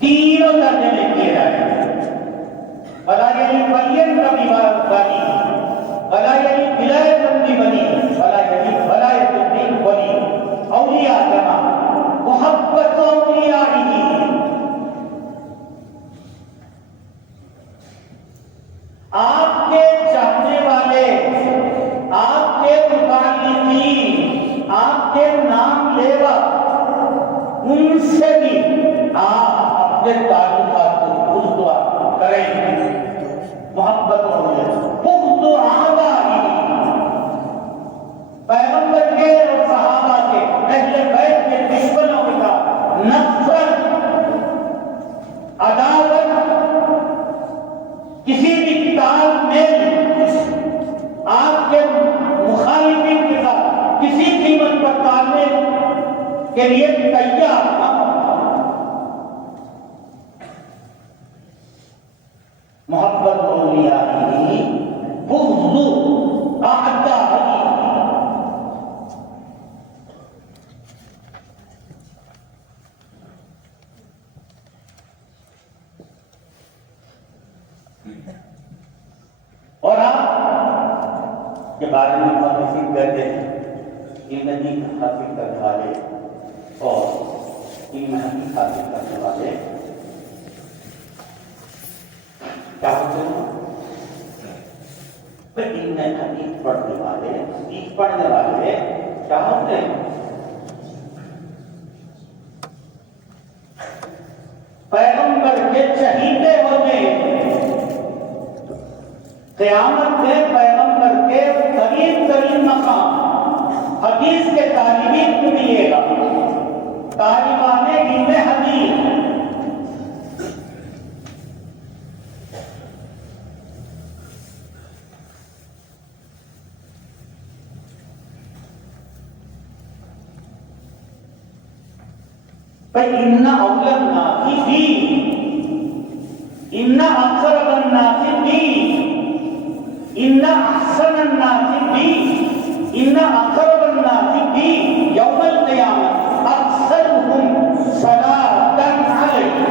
तीनों दर्जे में किए जाते हैं। वलायली वलियन कभी वली, वलायली विलायतन भी वली, वलायली वलायतन भी वली। औलिया जमा मोहब्बत औलिया ही, आपके चाहने वाले, आपके मुतालिकीन, आपके नाम लेवा, उनसे भी आप अपने ताल्लुकात को बुज़्द करेंगे। मोहब्बत होगी बुग़्द आगाही, पैगंबर के और सहाबा के, अहले बैत के दुश्मनों के साथ नफरत, अदावत, किसी भी तालमेल, आपके मुखालिफिन के साथ किसी कीमत पर तालमेल के लिए तैयार ना हो। मोहब्बत औलिया ही बुग़्द अअदाही। और आप के बारे में मुहद्दिसीन कहते हैं इल्म दीन हासिल करने वाले और इल्म हदीस हासिल करने वाले क्या होते हैं? इल्म हदीस पढ़ने वाले, हदीस पढ़ने वाले क्या होते हैं? पैगंबर के चहीते होते हैं। क़यामत में पैगंबर के करीब करीब मकाम हदीस के तालिबीन को मिलेगा, तालिबाने इल्म हदीस। इन्ना अव्वल नासी भी, इन्ना अक्सर नासी भी, इन्ना अहसन नासी भी, इन्ना अक़रब नासी भी यौमल क़यामत अक्सरुहुम सलातन अलैहि।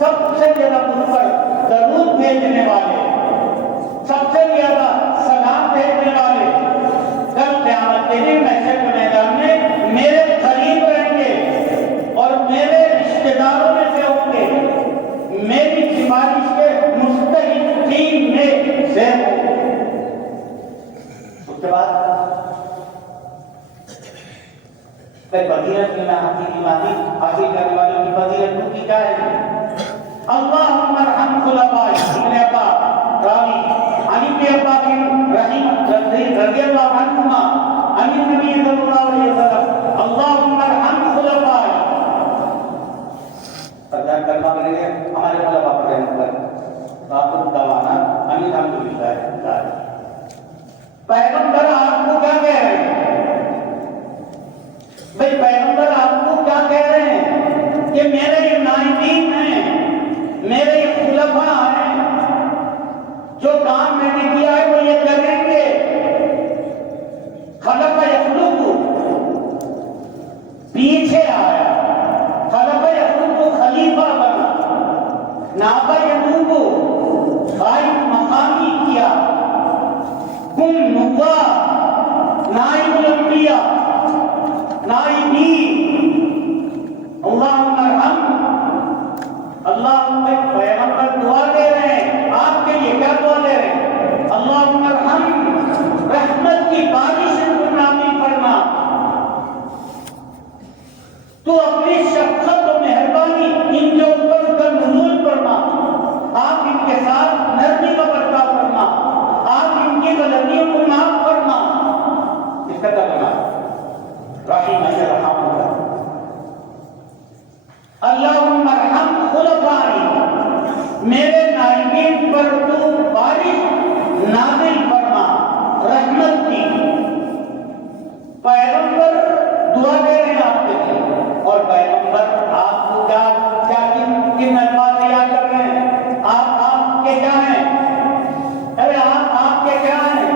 सबसे ज्यादा मुझ पर दरूद भेजने वाले, सबसे ज्यादा सलाम भेजने वाले कल क़यामत के दिन महशर के मैदान में मेरे करीब रहेंगे और मेरे रिश्तेदारों में से होंगे, मेरी सिफारिश के मुस्तहिक़ीन में से होंगे। उसके बाद फजीलत में हासिल करने वालों की फजीलत की क्या है? अल्लाहुम्मा अरहम खुलफाए इब्न अब्बास रावी अन इब्न अब्बास रज़ियल्लाहु अन्हुमा अन नबी सल्लल्लाहु अलैहि वसल्लम अल्लाहुम्मा अरहम खुलफाए। पता करना पड़ेगा हमारे खुलफा पर रहमत कर बापुर दवाना अमीर अल्हम्दुलिल्लाह। पैगंबर आपको क्या कह रहे हैं भाई? पैगंबर आपको क्या कह रहे हैं कि मेरे ये नाइबीन हैं, मेरे ये खुलफा हैं, जो काम मैंने किया है वो ये करेंगे। खलफा यखलुकु पीछे आया, खलफा यखलुकु खलीफा बना, नाबा यनूबु गायब मकामी किया, कुम नुवा नाइबुल अंबिया नाइबी। अल्लाहुम्मा अरहम, अल्लाहुम्मा पैगंबर दुआ दे रहे हैं आपके लिए। क्या दुआ दे रहे हैं? अल्लाहुम्मा अरहम, रहमत की बारिश नाज़िल फरमा। तो अपनी शफ़क़त और मेहरबानी इनके ऊपर का नुज़ूल फरमा। आप इनके साथ नरमी का बर्ताव फरमा, आप इनकी गलतियों को माफ फरमा। इसका तर्जुमा अल्लाहुम्मा अरहम खुलफाई, मेरे नाइबीन पर तू बारिश नाज़िल फरमा रहमत की। पैगंबर दुआ दे रहे हैं आपके लिए, और पैगंबर आपको क्या क्या किन अल्फाज याद कर रहे हैं? आपके क्या हैं? अरे आपके क्या हैं?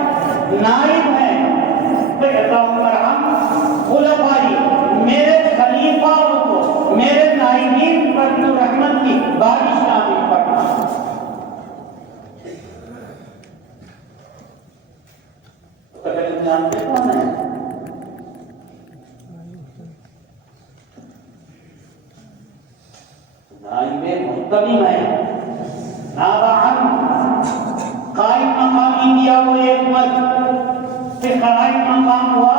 नाइब हैं। अल्लाहुम्मा अरहम खुलफाई, मेरे खलीफाओं को, मेरे नाइबीन पर तू रहमत की बारिश नाज़िल फरमा। तो जानते कौन है? नाइबे मुस्तकीम है, नाबाहन कायम मकामी दिया वो एक मर्द से कायम मकाम हुआ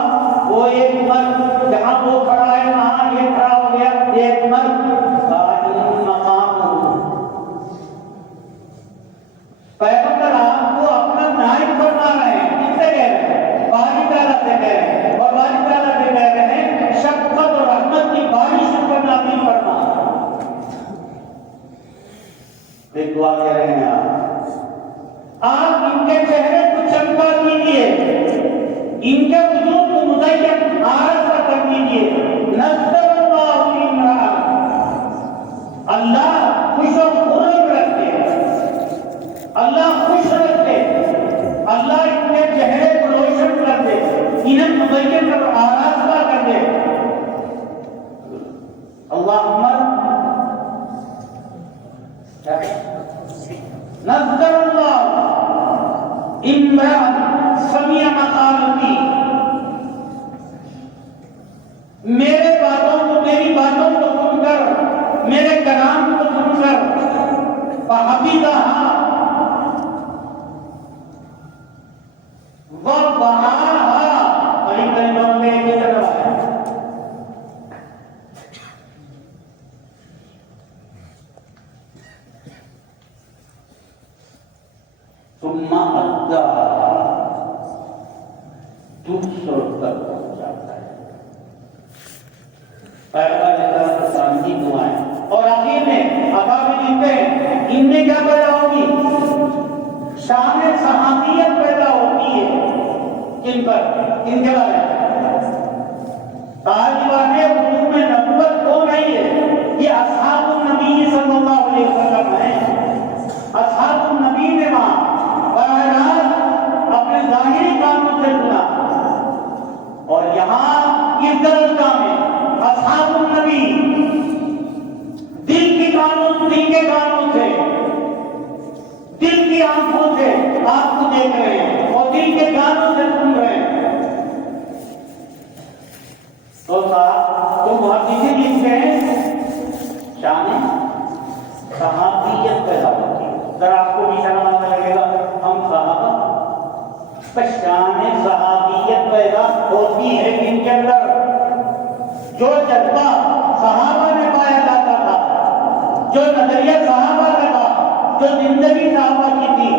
वो एक मर्द, जहां वो खड़ा है वहां ये खड़ा हो गया एक मर्द, कायम मकाम। पैगंबर आपको अपना नाइब फरमा रहे हैं। किससे कह रहे हैं? बारी ताला से कह रहे हैं, और बारी ताला से कह रहे हैं शफ़क़त और रहमत की बारिश पर नाज़िल फरमा। एक दुआ कह रहे हैं आप इनके चेहरे को चमका दीजिए, इनके वजूद को मुज़य्यन आरास्ता कर दीजिए। नज़्ज़रल्लाहु इम्रा, अल्लाह खुश और खुर्रम रखे, अल्लाह खुश रखे, अल्लाह इनके चेहरे को रोशन कर दे, इन्हें मुज़य्यन और आरास्ता कर दे। अल्लाहुम्मा नज़्ज़रल्लाहु इम्रान समिया मकालती, मेरे बातों को, मेरी बातों को सुनकर, मेरे कलाम को सुनकर, फहफिज़हा व वहाहा, बड़ी कलिमों में एक ही तरह है। सुम्मा अद्दा, दूसरों तक पहुंचाता है। पैगंबर सामने दुआएं, और आखिर में अकाबी लिखते हैं इनमें क्या पैदा होगी? शान सहाबियत पैदा होती है। किन पर? इनके बारे में तालिबाने उलूम नबुव्वत कौन है? ये असहाबुन नबी सल्लल्लाहु अलैहि वसल्लम है। असहाबुन नबी ने वहां अपने जाहिरी कानून से सुना, और यहाँ इस दरजा में असहाबुन नबी दिल के कानून से, दिल की आंखों से आपको देख रहे हैं और दिल के कानों से सुन रहे हैं। तो तुम बहुत चीजें लिखते हैं, शान सहाबियत पैदा होती है। अगर आपको निशाना मानने लगेगा हम सहाबा, शान सहाबियत पैदा होती है इनके अंदर। जो जज्बा सहाबा में पाया जाता था, जो नजरिया सहाबा का था, जो जिंदगी सहाबा की थी,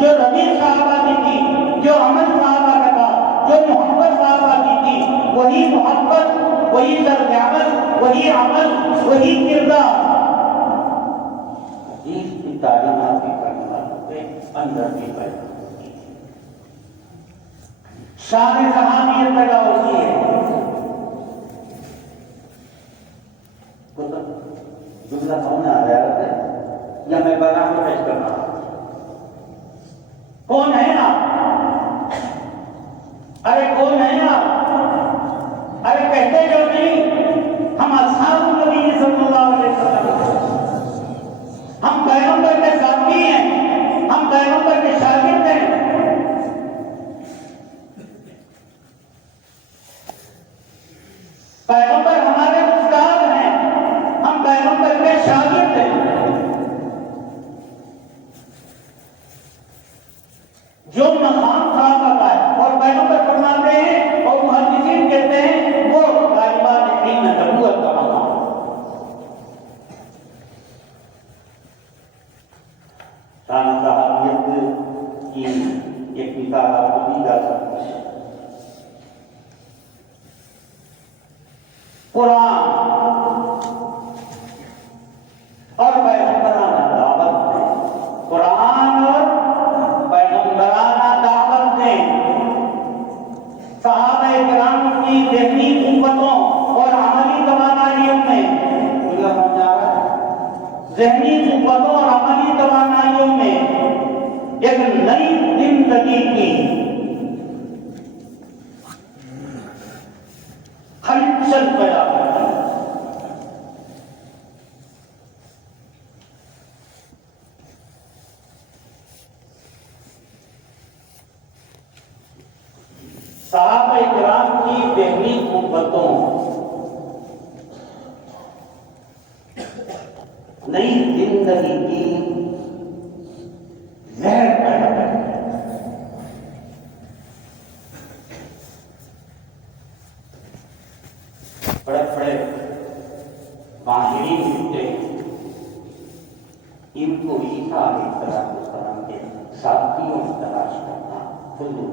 जो रवीश सहाबा की थी, जो अमल सहाबा का था, जो मोहब्बत सहाबा की थी, वही मोहब्बत, वही दर्द-ए-अमल, वही अमल, वही किरदार जिसकी तालीमात की करने वालों के अंदर भी पैदा होती है। शान सहाबियत पैदा होती है। जुमला कौन आ रहा है या मैं बना के पेश कर रहा हूं? कौन है आप? अरे कौन है आप? अरे कहते जो नहीं हम असहाब नबी सल्लल्लाहु अलैहि वसल्लम, हम पैगंबर के साथी हैं, हम पैगंबर के शागिर्द हैं। पैगंबर हमारे उस्ताद हैं, हम पैगंबर के शागिर्द हैं। जो मकाम सहाबा का है और पैगंबर फरमाते हैं और मुहद्दिसीन कहते हैं वो गालिबान इल्म नबूवत का मकाम। शान सहाबियत की एक मिसाल आपको दी जा सकती है। कुरान और पैगंबराना दावत ने, कुरान और पैगंबराना दावत ने सहाबा किराम की ज़हनी कुव्वतों और अमली तवानाइयों में, ज़हनी कुव्वतों और अमली तवानाइयों में एक नई जिंदगी की हलचल पैदा करती है। सहाबा किराम की ज़हनी कुव्वतों नई जिंदगी की लहर पैदा करती है। बड़े बड़े माहिरीन होते इनको ईसा अलैहिस्सलाम के साथियों की तलाश करना फजूल।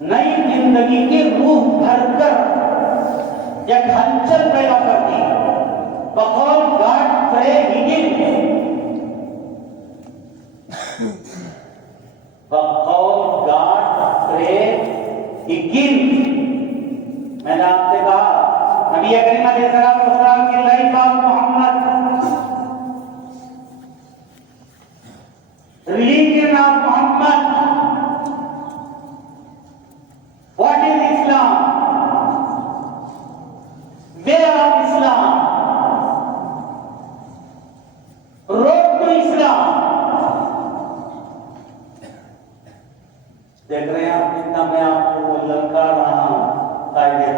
नई जिंदगी की रूह भरकर एक हलचल पैदा करती है। बकौल गॉडफ्रे हिगिन, बकौल गॉडफ्रे हिगिन, मैंने आपसे कहा नबी करीम अलैहिस्सलाम की life of Mohammad, religion of Mohammad, what is Islam, way of Islam, road to Islam. देख रहे हैं आप कितना मैं आपको ललकार रहा हूं। कायदे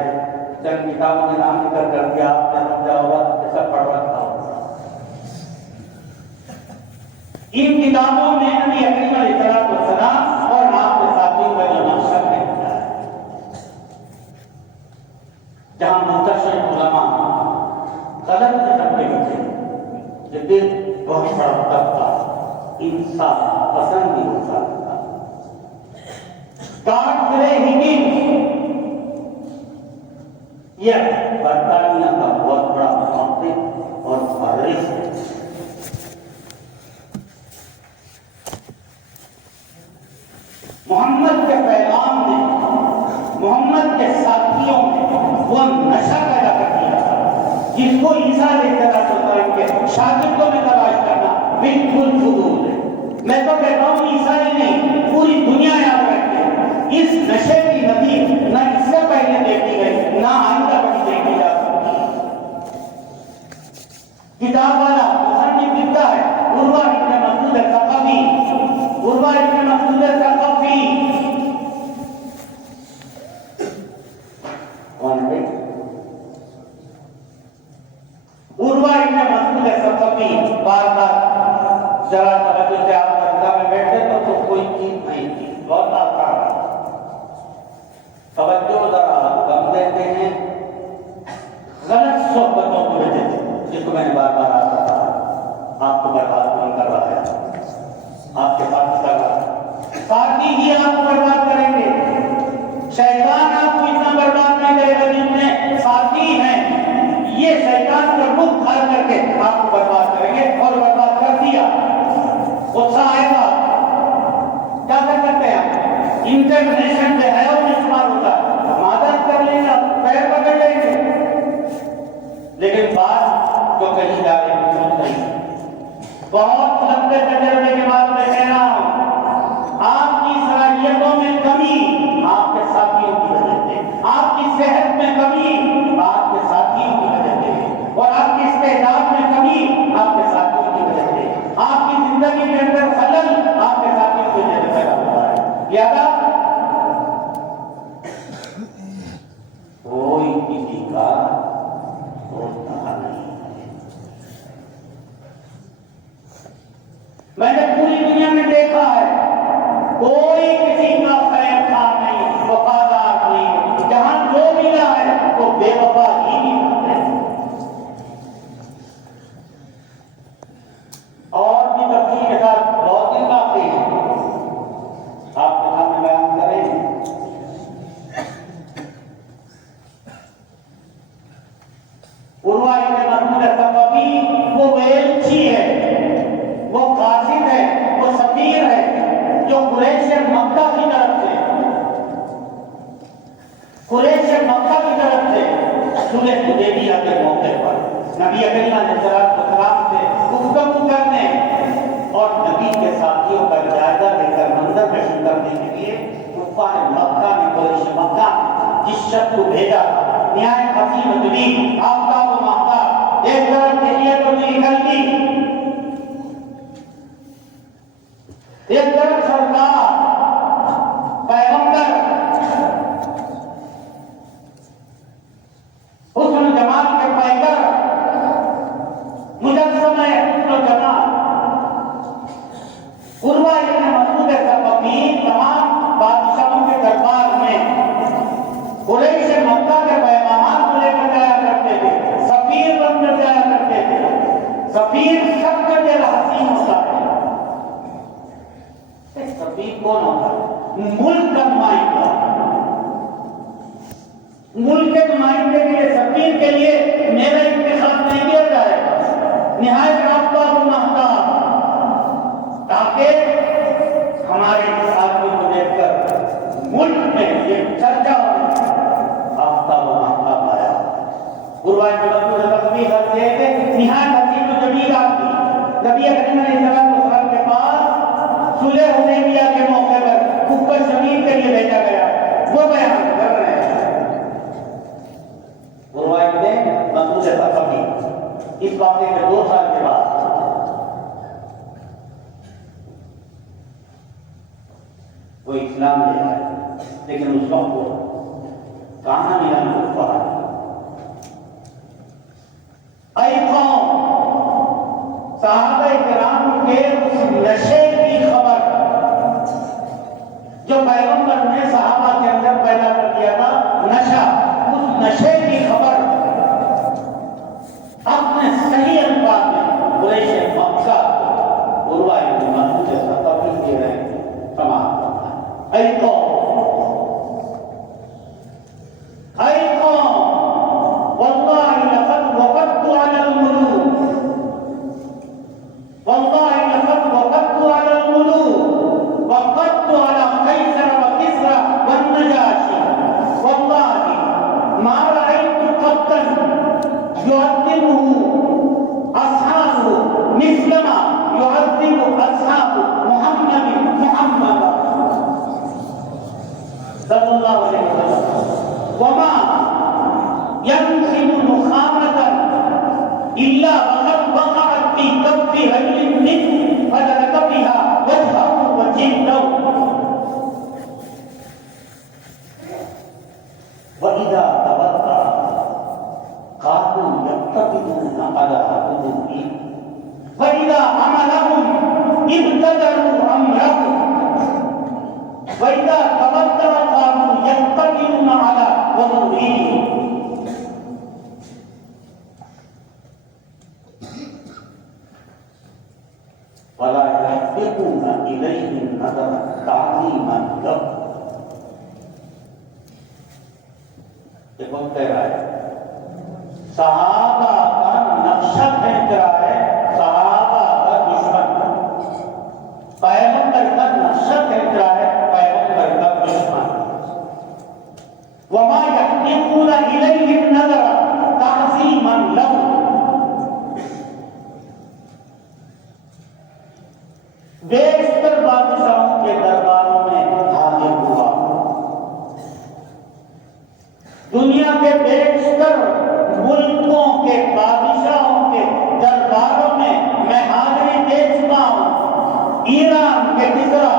चंद किताबों के नाम निकल कर दिया, आपने समझा होगा, ऐसा पढ़ रखा होगा। इन किताबों में नबी करीम अलैहिस्सलाम और आपके साथियों का जो नक्शा लिखा है, जहां मुंतशिर उलमा कलम से सबके पीछे, लेकिन बहुत बड़ा तबका इंसाफ पसंद नहीं हो सकता। यह बरतानिया का बहुत बड़ा मुहक्किक और मुहर्रिख है। मोहम्मद के पैगाम ने, मोहम्मद के साथियों ने वो नशा पैदा कर दिया जिसको ईसा अलैहिस्सलाम के शागिर्दों में तलाश करना बिल्कुल फजूल है। मैं तो कहता हूँ ईसा ही नहीं, पूरी दुनिया याद रखे इस नशे की नदी न इससे पहले देखी गई, ना आइंदा कभी देखी जा सकती। किताब वाला मुसन्निफ लिखता है, उर्वा इब्न मसूद अल-सक़फ़ी, उर्वा इब्न मसूद अल-सक़फ़ी कौन है? उर्वा इब्न मसूद अल-सक़फ़ी बार-बार जरा तवज्जो से आप दरगाह में बैठे तो कोई चीज नहीं थी, बहुत आसान। आपको बर्बाद नहीं कर रहा है, आपके साथ कर रहा है। साथी ही आपको बर्बाद करेंगे। शैतान आपको इतना बर्बाद नहीं करेगा जितने साथी हैं ये शैतान का रूप धार करके आपको बर्बाद करेंगे। और बर्बाद कर दिया, उत्साह आएगा, क्या कर सकते हैं? इंटरनेशन जो है वो इस्तेमाल होता है, मदद कर लेगा, पैर पकड़ लेंगे, लेकिन बात जो कही जा रही है सुन नहीं। बहुत लंबे तजर्बे के बाद मैं कह रहा हूं, आपकी सलाहियतों में कमी आपके साथियों की वजह से, आपकी सेहत में कमी आपके साथियों की वजह से, और आपकी इस्तेदाद में कमी आपके साथियों की वजह से, आपकी जिंदगी के अंदर खलल आपके साथियों की वजह से पैदा हुआ है। याद कोई किसी का दोस्त नहीं है। मैंने पूरी दुनिया में देखा है, कोई किसी का खैर खा नहीं, वफादार नहीं। जहां जो मिला है वो बेवफा ही मिलता है। और भी तफसील के साथ बहुत ही बातें हैं, आपके सामने बयान करें। उर्वा इब्न मसूद अस-सक़फ़ी वो वेल्ची है, वो कासिद है, वो सफीर है जो कुरैश मक्का की तरफ से सुलह हुदैबिया के मौके पर नबी करीम अलैहिस्सलाम से गुफ्तगू करने और नबी के साथियों का जायजा लेकर मंजर कशी करने के लिए कुफ्फार मक्का ने कुरैश मक्का जिस शख्स को भेजा, निहायत हसीन दुनी आफ्ताब व महताब, एक तरफ तहियत और निकलती, एक तरफ सरकार पैगंबर हुस्न जमाल के पैगर मुजस्सम हुस्न जमाल उर्वा इब्न मसूद अस-सक़फ़ी तमाम बादशाहों के दरबार में कुरैश मक्का के पैगाम को लेकर जाया करते थे, सफीर बनकर जाया करते थे। सफीर सबका दिल हसीन होता है। सफीर कौन होता है? मुल्क का नुमाइंदा। मुल्क के नुमाइंदे के लिए, सफीर के लिए मेरा इंतखाब नहीं किया जाएगा, निहायत आफ्ताब व महताब, ताकि हमारे साथियों को देखकर मुल्क में ये चर्चा हो। आफ्ताब व महताब आया, उर्वा इब्न मसूद अस-सक़फ़ी कहते हैं निहायत हसीन व जमील आदमी नबी करीम अलैहिस्सलाम के पास सुलह हुदैबिया के मौके पर कुफ्फा शमीर के लिए भेजा गया। वो बयान कर रहे हैं उर्वा इब्न मसूद अस-सक़फ़ी इस वाक़े के 2 साल के बाद वो इस्लाम ले आए, लेकिन उस वक्त वो कहां मिला कुफ्फा। ऐ कौम, सहाबा-ए-किराम के उस नशे की खबर जो पैगंबर ने सहाबा के अंदर पैदा कर दिया था, नशा, उस नशे की खबर अपने सही अंदाज में कुरैश मक्का उर्वा इब्न मसूद अस-सक़फ़ी के रहे तमाम करता है। ऐ कौम, वल्लाहि लक़द वक़द्तु अलल मुलूक, वल्लाहि लक़द वक़द्तु अलल मुलूक, वक़द्तु अला कैसर व किस्रा व नजाशी, वल्लाहि मा रअयतु क़त्तन युअद्दिबुहु अस्हाबुहु मिस्ल मा युअद्दिबु अस्हाबु मुहम्मदिन मुहम्मदा सल्लल्लाहु अलैहि वसल्लम, वमा यंसिबु नुखामतन इल्ला वक़द वक़अत फी कफ्फि रजुलिन मिन फदलक बिहा वजहहु व जिल्दहु व इज़ा तवद्दा कानू यक्तबिदून अला हुदूदी व इज़ा अमलहुम इब्तदरू अमरहु व इज़ा तवद्दा कानू यक्तबिदून अला वदूदी। फला यहतिकूना इलैहि नज़र ताज़ीमन लह। ये कौन कह रहा है? सहाबा का नक्शा खींच रहा है, सहाबा का दुश्मन, पैगंबर का नक्शा खींच रहा है, पैगंबर का दुश्मन। वमा यहतिकूना इलैहि नज़र ताज़ीमन लह। बेशतर बादशाहों के दरबारों में हाजिर हुआ, दुनिया के बेशतर मुल्कों के बादशाहों के दरबारों में मैं हाजिरी दे चुका हूं। ईरान के किसरा,